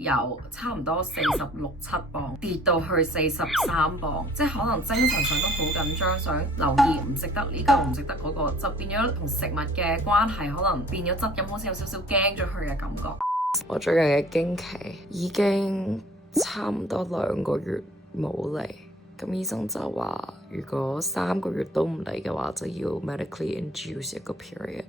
由差唔多46-47磅跌到去43磅，即係可能精神上都好緊張，想留意唔食得呢個唔食得嗰個，就變咗同食物嘅關係可能變咗質咁，好似有少少驚咗佢嘅感覺。我最近嘅經期已經差唔多2個月冇嚟，咁醫生就話如果3個月都唔嚟嘅話，就要 medically induce 一個 period。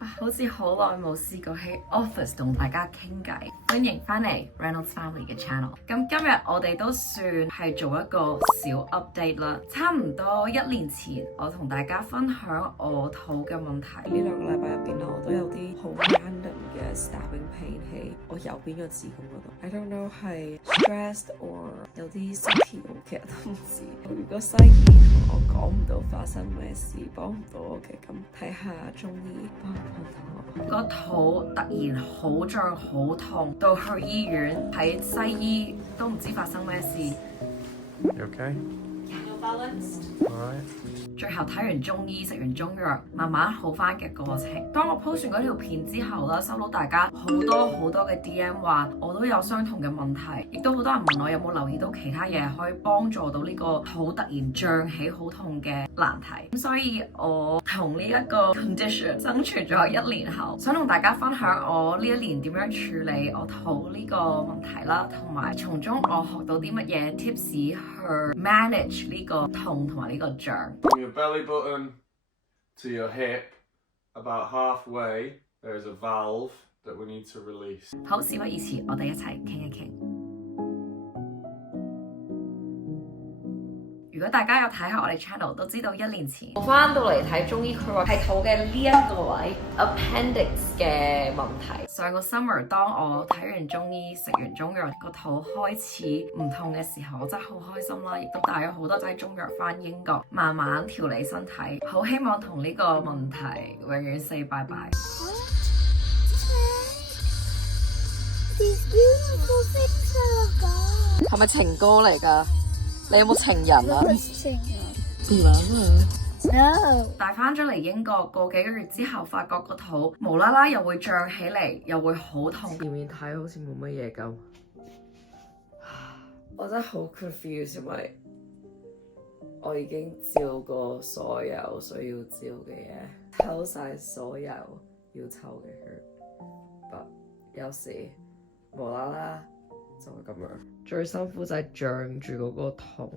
好似好耐冇試過喺 office 同大家傾偈，歡迎翻嚟 Reynolds Family 嘅 channel。咁今日我哋都算係做一個小 update 啦。差唔多1年前，我同大家分享我肚嘅問題。呢2個禮拜入邊咧，我都有啲好 random 嘅 stabbing pain 喺我右邊個子宮嗰度。I don't know 係 stressed or 有啲失調，其實都唔知。如果西醫同我講唔到發生咩事，幫唔到我嘅，咁睇下中醫幫唔幫到我。個肚突然好脹好痛，到去醫院睇西醫都唔知發生咩事。You okay? Alright. 最後睇完中醫，食完中藥，慢慢好翻嘅過程。當我 post 完嗰條片之後啦，收到大家好多嘅 DM 話我都有相同嘅問題，亦都好多人問我有冇留意到其他嘢可以幫助到呢個肚突然脹起好痛嘅難題。咁所以我同呢一個 condition 生存咗1年後，想同大家分享我呢1年點樣處理我肚呢個問題啦，同埋從中我學到啲乜嘢 tips 去 manage 呢個痛同埋呢個脹。 From your belly button to your hip, about halfway, there is a valve that we need to release. 好，事不宜遲，我哋一齊傾一傾。如果大家有睇下我哋 channel， 都知道1年前我翻到嚟睇中醫，佢話係肚嘅呢一個位 appendix 嘅問題。上個 summer 當我睇完中醫，食完中藥，個肚開始唔痛嘅時候，我真係好開心啦，亦都帶咗好多劑中藥翻英國，慢慢調理身體。好希望同呢個問題永遠 say bye bye。係咪情歌嚟㗎？你有冇情人啊？帶翻咗嚟英國個幾個月之後，發覺個肚無啦啦又會脹起嚟，又會好痛。前面睇好似冇乜嘢咁，我真係好 confused，因為我已經照過所有需要照嘅嘢，抽晒所有要抽嘅血，但有時無啦啦就會咁樣。最辛苦就係脹住嗰個痛。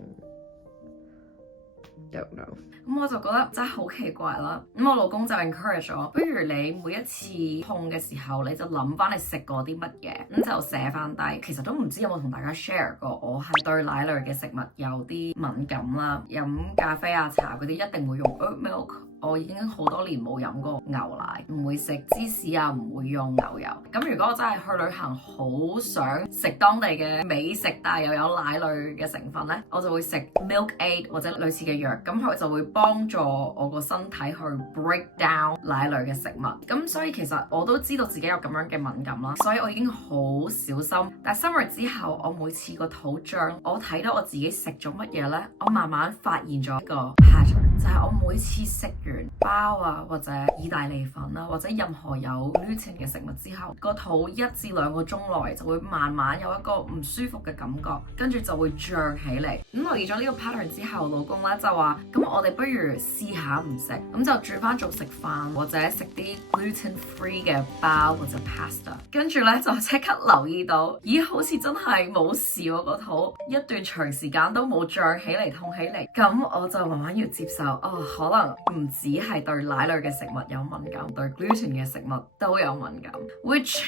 Don't know。咁我就覺得真係好奇怪啦。咁我老公就 encourage 我，不如你每一次痛嘅時候，你就諗翻你食過啲乜嘢，咁就寫翻低。其實都唔知有冇同大家 share 過，我係對奶類嘅食物有啲敏感啦。飲咖啡啊、茶嗰啲一定會用 oat milk。我已經好多年冇飲過牛奶，唔會食芝士啊，唔會用牛油。咁如果我真係去旅行，好想食當地嘅美食，但係又有奶類嘅成分呢，我就會食 Milk Aid 或者類似嘅藥，咁佢就會幫助我個身體去 break down 奶類嘅食物。咁所以其實我都知道自己有咁樣嘅敏感啦，所以我已經好小心。但係 summer 之後，我每次個肚脹，我睇到我自己食咗乜嘢呢，我慢慢發現咗一個 pattern， 就係我每次食完包啊或者意大利粉啊或者任何有 gluten 嘅食物之後，個肚1至2個鐘內就會慢慢有一個唔舒服嘅感覺，跟住就會脹起嚟。咁留意咗呢個 pattern 之後，老公咧就話：咁我哋不如試下唔食，咁就轉翻做食飯或者食啲 gluten free 嘅包或者 pasta。跟住咧就即刻留意到，咦，好似真係冇事喎，個肚一段長時間都冇脹起嚟痛起嚟。咁我就慢慢要接受，可能唔止係對奶類嘅食物有敏感，對 gluten 嘅食物都有敏感 ，which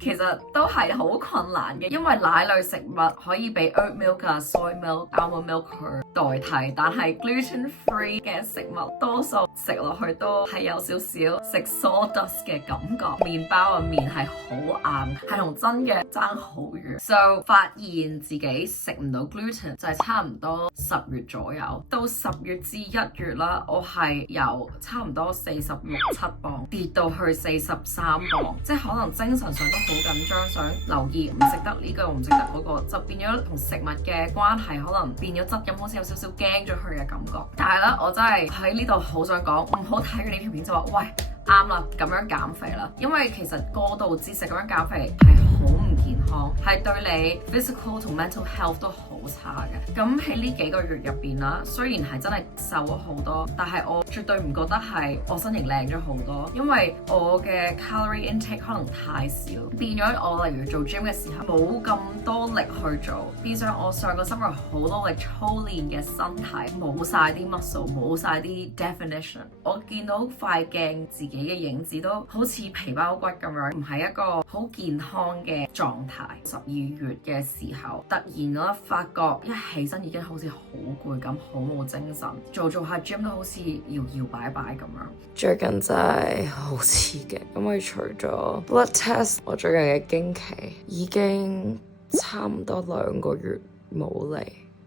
其實都係好困難嘅，因為奶類食物可以俾 oat milk 啊、soy milk、almond milk 去代替，但係 gluten free 嘅食物多數食落去都係有少少食 sawdust 嘅感覺，麵包嘅面係好硬，係同真嘅爭好遠。So 發現自己食唔到 gluten 就係差唔多10月左右，到10月至1月啦，我係由差唔多46-47磅跌到去43磅，即係可能精神上都好緊張，想留意唔食得呢個唔食得嗰個，就變咗同食物嘅關係可能變咗質咁，好似有少少驚咗佢嘅感覺。但係咧，我真係喺呢度好想講，唔好睇完呢條片就話喂，啱啦，咁樣減肥啦，因為其實過度節食咁樣減肥係好唔健康，係對你 physical 同 mental health 都好差嘅。咁喺呢幾個月入邊啦，雖然係真係瘦咗好多，但係我絕對唔覺得係我身形靚咗好多，因為我嘅 calorie intake 可能太少，變咗我例如做 gym 嘅時候冇咁多力去做，變相我上個星期好多力操練嘅身體冇晒啲 muscle， 冇晒啲 definition。我見到塊鏡自己嘅影子都好似皮包骨咁樣，唔係一個好健康嘅狀態。12月嘅時候，突然啦發覺一起身已經好似好攰咁，好冇精神，做下 gym 都好似搖搖擺擺咁樣。最近真係好刺激，因為除咗 blood test， 我最近嘅經期已經差唔多2個月冇嚟。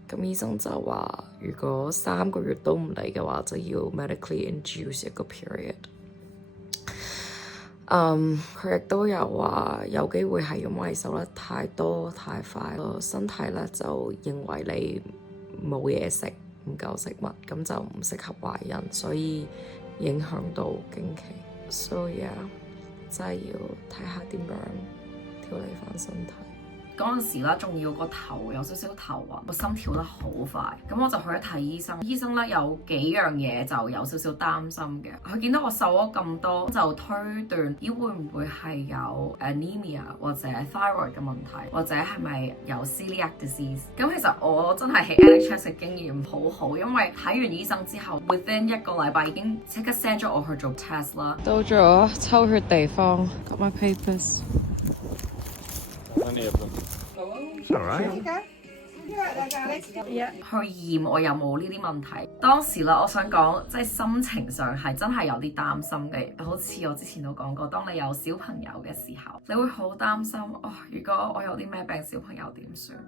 咁醫生就話，如果3個月都唔嚟嘅話，就要 medically induce 一個 period。佢亦都有話，有機會係因為瘦得太多太快，個身體咧就認為你冇嘢食，唔夠食物，咁就唔適合懷孕，所以影響到經期。So yeah， 真係要睇下點樣調理翻身體。嗰陣時啦，仲要個頭有少少頭暈，個心跳得好快，咁我就去咗睇醫生。醫生咧有幾樣嘢就有少少擔心嘅。佢見到我瘦咗咁多，就推斷咦會唔會係有 anemia 或者 thyroid 嘅問題，或者係咪有 celiac disease？ 咁其實我真係喺 NHS 嘅經驗好好，因為睇完醫生之後 within 1個禮拜已經即刻 send 咗我去做 test 啦。到咗抽血地方 ，got my papers。Any of them. Alright. 去驗我有冇呢啲問題。當時啦，我想講即係心情上係真係有啲擔心嘅，好似我之前都講過，當你有小朋友嘅時候，你會好擔心哦。如果我有啲咩病，小朋友點算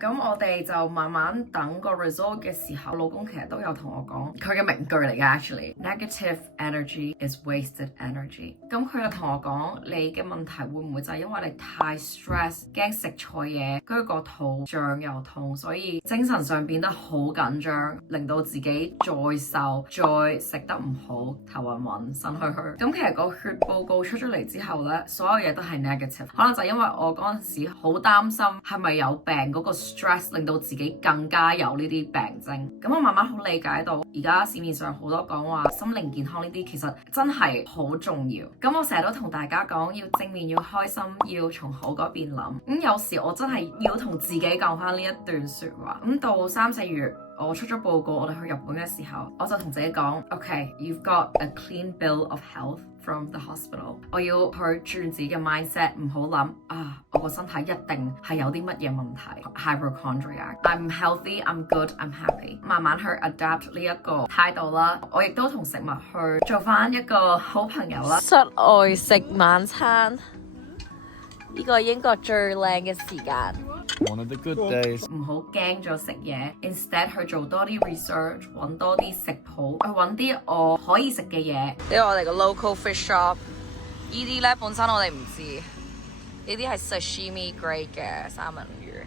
咁我哋就慢慢等個 result 嘅時候，老公其實都有同我講佢嘅名句嚟嘅 actually negative energy is wasted energy。咁佢又同我講，你嘅問題會唔會就係因為你太 stress， 驚食錯嘢，跟住個肚脹又痛，所以精神上變得好緊張，令到自己再瘦，再食得唔好，頭暈暈，身虛虛。咁其實個血報告出咗嚟之後呢，所有嘢都係 negative， 可能就因為我嗰陣時好擔心係咪有病，嗰個 stress 令到自己更加有呢啲病徵。咁我慢慢好理解到，而家市面上好多講話心靈健康呢啲，其實真係好重要。咁我成日都同大家講，要正面，要開心，要從好嗰邊諗。有時我真係要同自己講翻呢一段說話。咁到3、4月我出咗報告，我哋去日本嘅時候，我就同自己講 OK, you've got a clean bill of health from the hospital。 我要去轉自己嘅 mindset， 唔好諗我個身體一定係有啲乜嘢問題 hypochondriac I'm healthy, I'm good, I'm happy。 慢慢去 adapt 呢一個態度啦。我亦都同食物去做翻一個好朋友啦。室外食晚餐，呢個英國最靚嘅時間。One of the good days. 唔好驚咗食嘢 ，instead 去做多啲 research， 揾多啲食譜，去揾啲我可以食嘅嘢。呢個我哋個 local fish shop，呢啲咧本身我哋唔知，呢啲係 sashimi grade 嘅三文魚。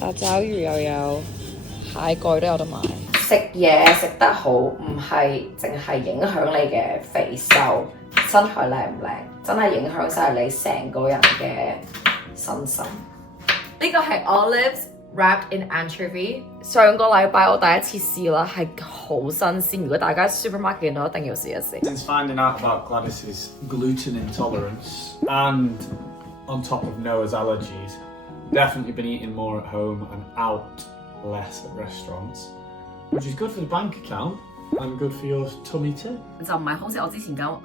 八爪魚又有，蟹蓋都有得買。食嘢食得好，唔係淨係影響你嘅肥瘦、身材靚唔靚，真係影響晒你成個人嘅身心。呢個係 olives wrapped in anchovy。上個禮拜我第一次試啦，係好新鮮。如果大家 supermarket 見到，一定要試一試。 Since finding out about Gladys's gluten intolerance and on top of Noah's allergies, definitely been eating more at home and out less at restaurants, which is good for the bank account and good for your tummy too. 就唔係好似我之前咁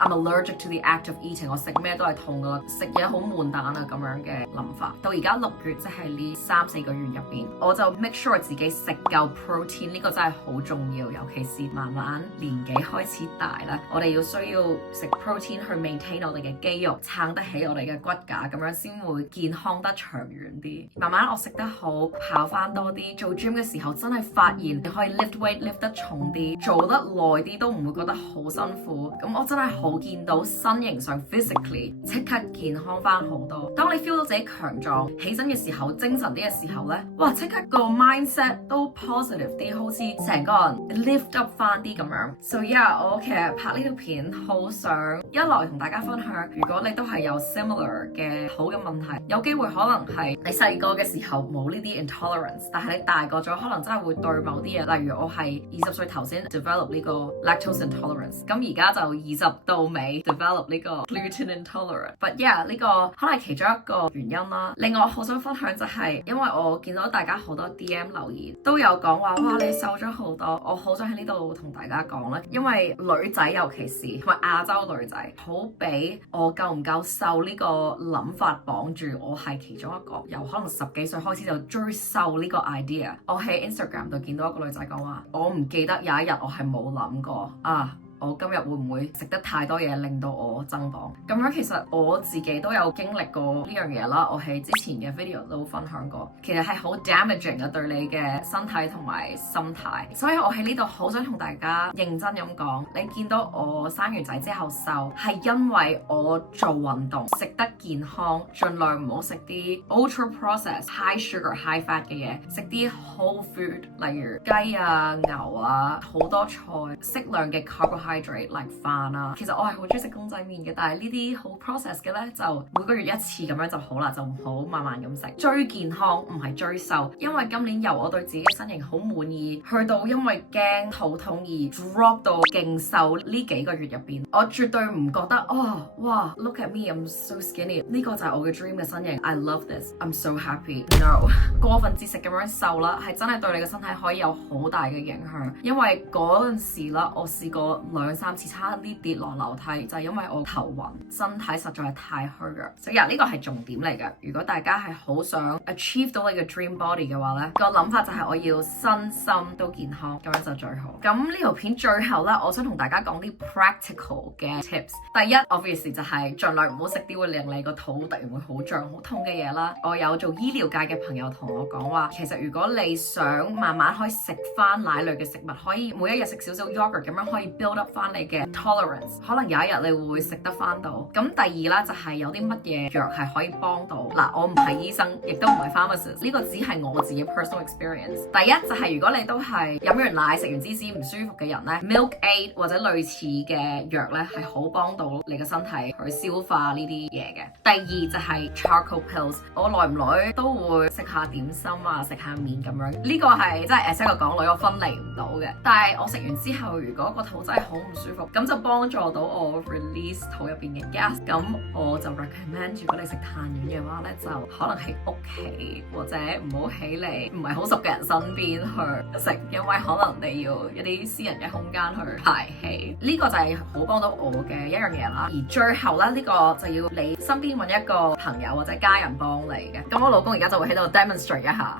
I'm allergic to the act of eating， 我食咩都係痛噶啦，食嘢好悶蛋啊咁樣嘅諗法。到而家6月，即係呢3、4個月入邊，我就 make sure 自己食夠 protein， 呢個真係好重要，尤其是慢慢年紀開始大咧，我哋要需要食 protein 去 maintain 我哋嘅肌肉，撐得起我哋嘅骨架，咁樣先會健康得長遠啲。慢慢我食得好，跑翻多啲，做 gym 嘅時候真係發現你可以 lift weight lift 得重啲，做得耐啲都唔會覺得好辛苦。咁我真係好見到身形上 physically 即刻健康翻好多。當你 feel 到自己強壯，起身嘅時候精神啲嘅時候咧，哇！即刻個 mindset 都 positive 啲，好似成個人 lift up 翻啲咁樣。So yeah， 我其實拍呢條片好想一來同大家分享，如果你都係有 similar 嘅好嘅問題，有機會可能係你細個嘅時候冇呢啲 intolerance， 但係你大個咗可能真係會對某啲嘢，例如我係20歲頭先 develop 呢個 lactose intolerance， 咁而家就20到尾 develop 呢個 gluten intolerance。But yeah， 呢個可能係其中一個原因啦。另外我好想分享就係，因為我見到大家好多 DM 留言都有講話，哇你瘦咗好多，我好想喺呢度同大家講啦，因為女仔尤其是同埋亞洲女仔，好俾我夠唔夠瘦呢個諗法綁住，我係其中一個由可能10幾歲開始就追瘦呢個 idea。我喺 Instagram 度見到一個女仔講話，我唔記得有一日我係冇諗過啊，我今日會唔會食得太多嘢令到我增磅？咁樣其實我自己都有經歷過呢樣嘢啦。我喺之前嘅 video 都分享過，其實係好 damaging 嘅對你嘅身體同埋心態。所以我喺呢度好想同大家認真咁講，你見到我生完仔之後瘦，係因為我做運動，食得健康，盡量唔好食啲 ultra processed high sugar high fat 嘅嘢，食啲 whole food， 例如雞啊、牛啊，好多菜，適量嘅 carbohydrate like 飯啊，其實我係好中意食公仔麵嘅，但係呢啲好 process 嘅咧，就每個月一次咁樣就好啦，就唔好慢慢咁食。追健康唔係追瘦，因為今年由我對自己嘅身形好滿意，去到因為驚肚痛而 drop 到勁瘦呢幾個月入邊，我絕對唔覺得哦，哇 look at me I'm so skinny， 呢個就係我嘅 dream 嘅身形 I love this I'm so happy。 No， 過分節食咁樣瘦啦，係真係對你嘅身體可以有好大嘅影響，因為嗰陣時啦，我試過2-3次差啲跌落樓梯，就係因為我頭暈，身體實在係太虛弱。所以呢個係重點嚟嘅。如果大家係好想 achieve 到你嘅 dream body 嘅話咧，個諗法就係我要身心都健康，咁樣就最好。咁呢條片最後咧，我想同大家講啲 practical 嘅 tips。第一 obviously 就係盡量唔好食啲會令你個肚突然會好脹好痛嘅嘢啦。我有做醫療界嘅朋友同我講話，其實如果你想慢慢可以食翻奶類嘅食物，可以每一日食少少 yogurt 咁樣可以 build up 翻你嘅 tolerance， 可能有一日你會食得翻到。咁第二啦，就係有啲乜嘢藥係可以幫到。嗱，我唔係醫生，亦都唔係 pharmacist， 呢個只係我自己 personal experience。第一就係如果你都係飲完奶食完芝士唔舒服嘅人咧，Milk Aid 或者類似嘅藥咧係好幫到你嘅身體去消化呢啲嘢嘅。第二就係 charcoal pills， 我耐唔耐都會食下點心啊，食下麵咁樣。呢個係真係 as 一個港女我分離唔到嘅。但係我食完之後，如果個肚真係好唔舒服，咁就幫助到我 release 肚入邊嘅 gas。咁我就 recommend 如果你食碳丸嘅話咧，就可能喺屋企或者唔好喺你唔係好熟嘅人身邊去食，因為可能你要一啲私人嘅空間去排氣。呢個就係好幫到我嘅一樣嘢啦。而最後咧，呢個就要你身邊揾一個朋友或者家人幫你嘅。咁我老公而家就會喺度 demonstrate 一下。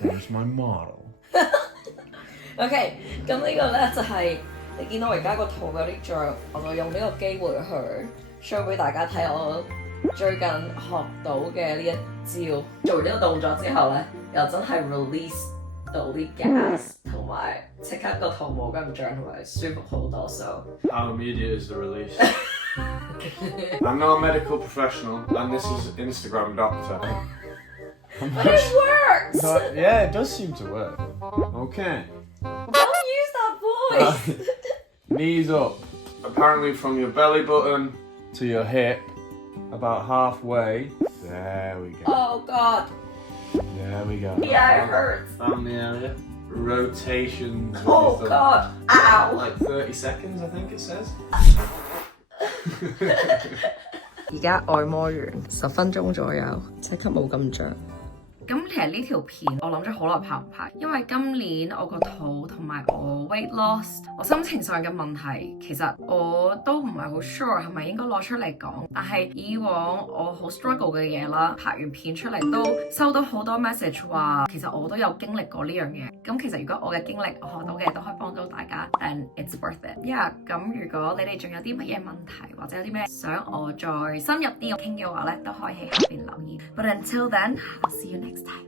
There's my model. OK， 咁呢個咧就係你見到我而家個肚有啲脹，我就用呢個機會去 show 俾大家睇我最近學到嘅呢一招。做完呢個動作之後咧，又真係 release 到啲 gas， 同埋即刻個肚冇咁脹，同埋舒服好多。So how immediate is the release? I'm not a medical professional, and this is Instagram doctor. But it works! Yeah, it does seem to work. Okay. Don't use that voice! Knees up Apparently, from your belly button. to your hip, about halfway. There we go. Oh god, There we go. yeah, it hurts. Down the area. Rotations. with Oh your thumb. god, ow! Like 30 seconds, I think it says. 而家按摩完10分鐘左右，即刻冇咁脹。咁其實呢條片我諗咗好耐拍唔拍，因為今年我個肚同埋我 weight loss， 我心情上嘅問題，其實我都唔係好 sure 係咪應該攞出嚟講。但係以往我好 struggle 嘅嘢啦，拍完片出嚟都收到好多 message 話，其實我都有經歷過呢樣嘢。咁其實如果我嘅經歷，我學到嘅都可以幫到大家 ，and it's worth it。Yeah， 咁如果你哋仲有啲乜嘢問題，或者有啲咩想我再深入啲傾嘅話咧，都可以喺下邊留言。But until then，I'll see you next time.